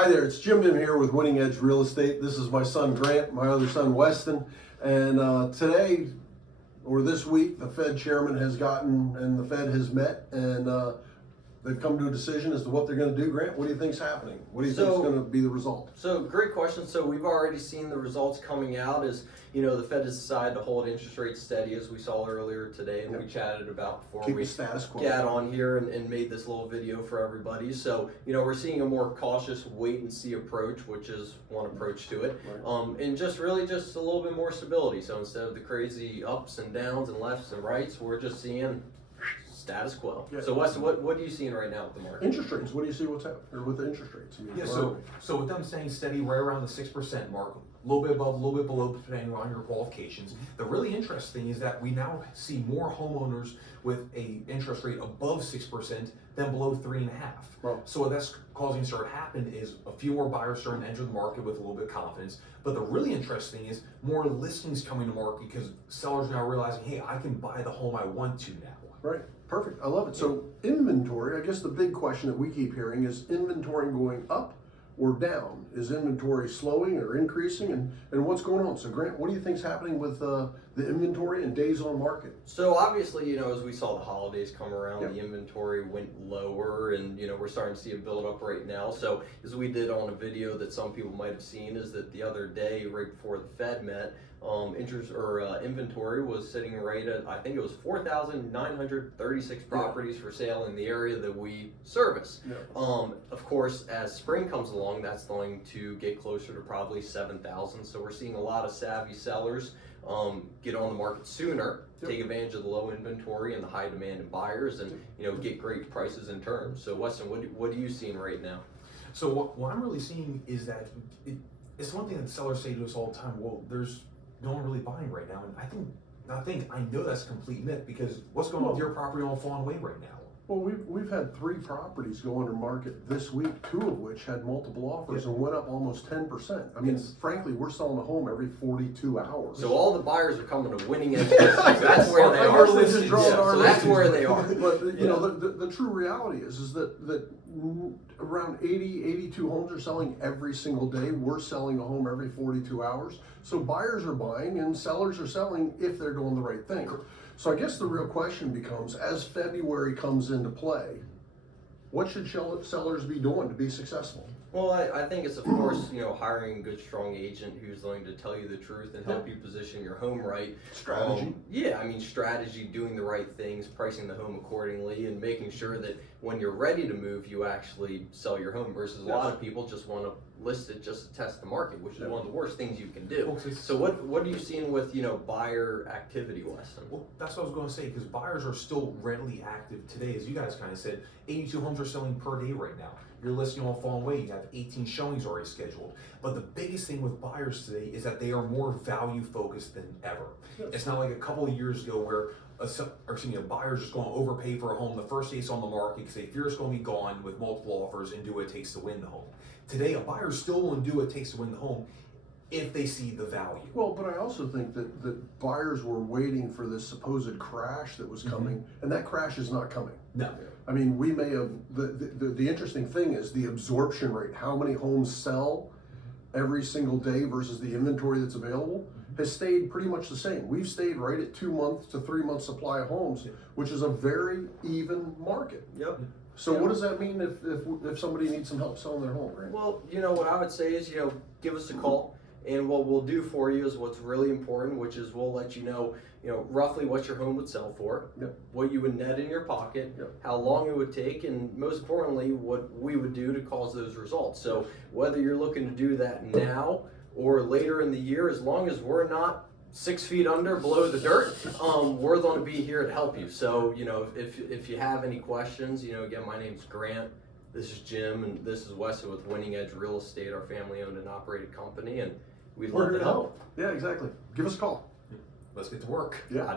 Hi there, it's Jim Bim here with Winning Edge Real Estate. This is my son Grant, my other son Weston, and today, or this week, the Fed chairman has gotten, and the Fed has met, and they've come to a decision as to what they're going to do. Grant, what do you think's happening? What do you think is going to be the result? So great question. So we've already seen the results coming out as, the Fed has decided to hold interest rates steady, as we saw earlier today, and we chatted about before Keep we the status quo. got on here and made this little video for everybody. So, we're seeing a more cautious wait and see approach, which is one approach to it. Right. And just a little bit more stability. So instead of the crazy ups and downs and lefts and rights, we're just seeing status quo. Yeah. So Weston, what are you seeing right now with the market? Interest rates, what do you see what's happening, or with the interest rates? I mean, Yeah, where are we? so with them staying steady right around the 6% mark, a little bit above, a little bit below, depending on your qualifications. The really interesting thing is that we now see more homeowners with a interest rate above 6% than below 3.5%. Wow. So what that's causing to start happen is a few more buyers starting to enter the market with a little bit of confidence. But the really interesting is more listings coming to market because sellers are now realizing, hey, I can buy the home I want to now. Right, perfect, I love it. So inventory, I guess the big question that we keep hearing is inventory going up or down? Is inventory slowing or increasing, and what's going on? So Grant, what do you think's happening with the inventory and days on market? So obviously, as we saw the holidays come around, Yep. the inventory went lower, and we're starting to see a build up right now. So as we did on a video that some people might have seen, is that the other day, right before the Fed met, inventory was sitting right at, I think it was 4,936 properties for sale in the area that we service. Yeah. Of course, as spring comes along, that's going to get closer to probably 7,000. So we're seeing a lot of savvy sellers get on the market sooner, Yep. take advantage of the low inventory and the high demand in buyers, and get great prices in terms. So Weston, what are you seeing right now? So what I'm really seeing is that it's one thing that sellers say to us all the time, well, there's no one really buying right now. And I know that's a complete myth, because what's going on with your property all falling away right now? Well, we've had 3 properties go under market this week, 2 of which had multiple offers and went up almost 10%. I mean, Yes. frankly, we're selling a home every 42 hours. So all the buyers are coming to Winning Edge. That's where they I are. guess they just draw our So that's listings. where they are. But the true reality is that around 82 homes are selling every single day. We're selling a home every 42 hours. So buyers are buying and sellers are selling if they're doing the right thing. So I guess the real question becomes, as February comes into play, what should sellers be doing to be successful? Well, I think it's, of course, hiring a good, strong agent who's going to tell you the truth and help you position your home right. Strategy. Strategy, doing the right things, pricing the home accordingly, and making sure that when you're ready to move, you actually sell your home, versus a lot of people just want to list it just to test the market, which is one of the worst things you can do. So what are you seeing with, buyer activity, Weston? Well, that's what I was going to say, because buyers are still readily active today. As you guys kind of said, 82 homes are selling per day right now. You're listing on falling away, you have 18 showings already scheduled. But the biggest thing with buyers today is that they are more value focused than ever. Yes. It's not like a couple of years ago where a buyer's just going to overpay for a home the first day it's on the market because they fear it's going to be gone with multiple offers and do what it takes to win the home. Today, a buyer still will do what it takes to win the home if they see the value. Well, but I also think that buyers were waiting for this supposed crash that was coming, and that crash is not coming. No. I mean, we may have, the interesting thing is the absorption rate, how many homes sell every single day versus the inventory that's available, has stayed pretty much the same. We've stayed right at 2 months to 3 months supply of homes, which is a very even market. Yep. So what does that mean if somebody needs some help selling their home, right? Well, what I would say is, give us a call, and what we'll do for you is what's really important, which is we'll let you know, roughly what your home would sell for, Yep. what you would net in your pocket, Yep. how long it would take, and most importantly, what we would do to cause those results. So whether you're looking to do that now or later in the year, as long as we're not 6 feet under below the dirt, we're going to be here to help you. So, if you have any questions, again, my name's Grant, this is Jim, and this is Weston with Winning Edge Real Estate, our family owned and operated company, and we'd love to help. Yeah, exactly. Give us a call. Let's get to work. Yeah.